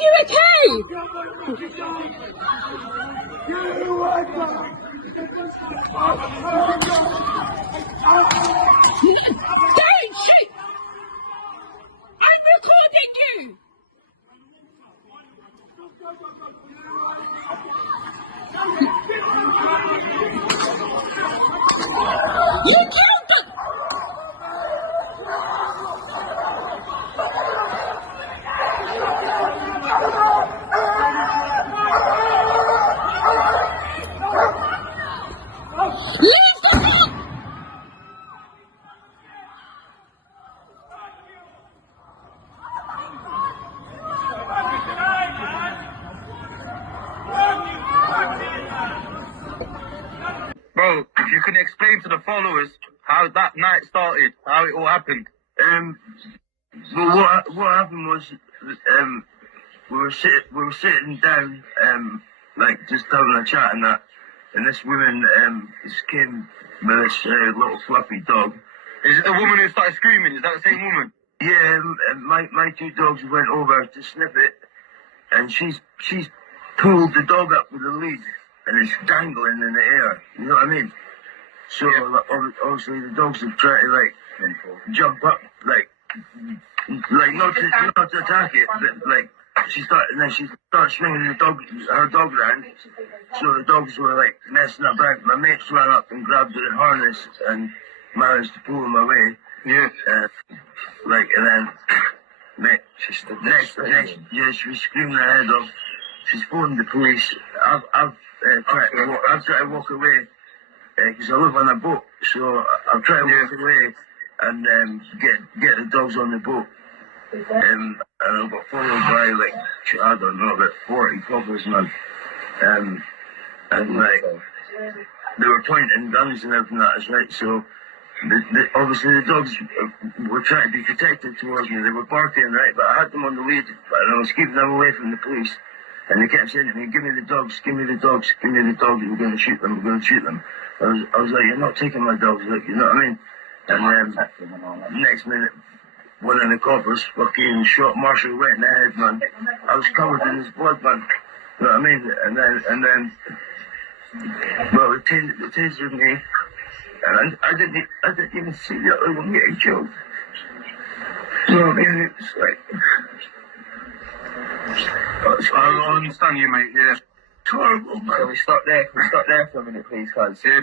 you okay? Don't shoot! I'm recording you! You killed them! Leave them up! Bro, if you can explain to the followers how that night started, how it all happened. Well, what happened was, we were sitting down, like just having a chat and that, and this woman just came with this little fluffy dog. Is it the woman who started screaming? Is that the same woman? Yeah, my two dogs went over to sniff it, and she's pulled the dog up with a lead, and it's dangling in the air. You know what I mean? So obviously the dogs have tried to like jump up, like not to attack it, but like she started swinging her dog around. So the dogs were like messing about. My mates ran up and grabbed the harness and managed to pull them away. Yeah. And then next, yeah, she was screaming her head off. She's phoned the police. I've tried to walk away because I live on a boat, so I've tried to walk away and get the dogs on the boat. And I got followed by like I don't know about 40 coppers, man. And like they were pointing guns and everything like that, right? So obviously the dogs were trying to be protective towards me. They were barking, right? But I had them on the lead, but I was keeping them away from the police. And they kept saying to me, "Give me the dogs, give me the dogs, give me the dogs. We're going to shoot them. We're going to shoot them." I was like, "You're not taking my dogs, like, you know what I mean?" And next minute, one of the coppers fucking shot Marshall right in the head, man. I was covered in his blood, man. You know what I mean? And then, well, they tasered me, and I didn't even see the other one getting killed. You know what I mean? It's like, I understand you, mate. Yeah. It's horrible, man. Can we stop there for a minute, please, guys? Yeah.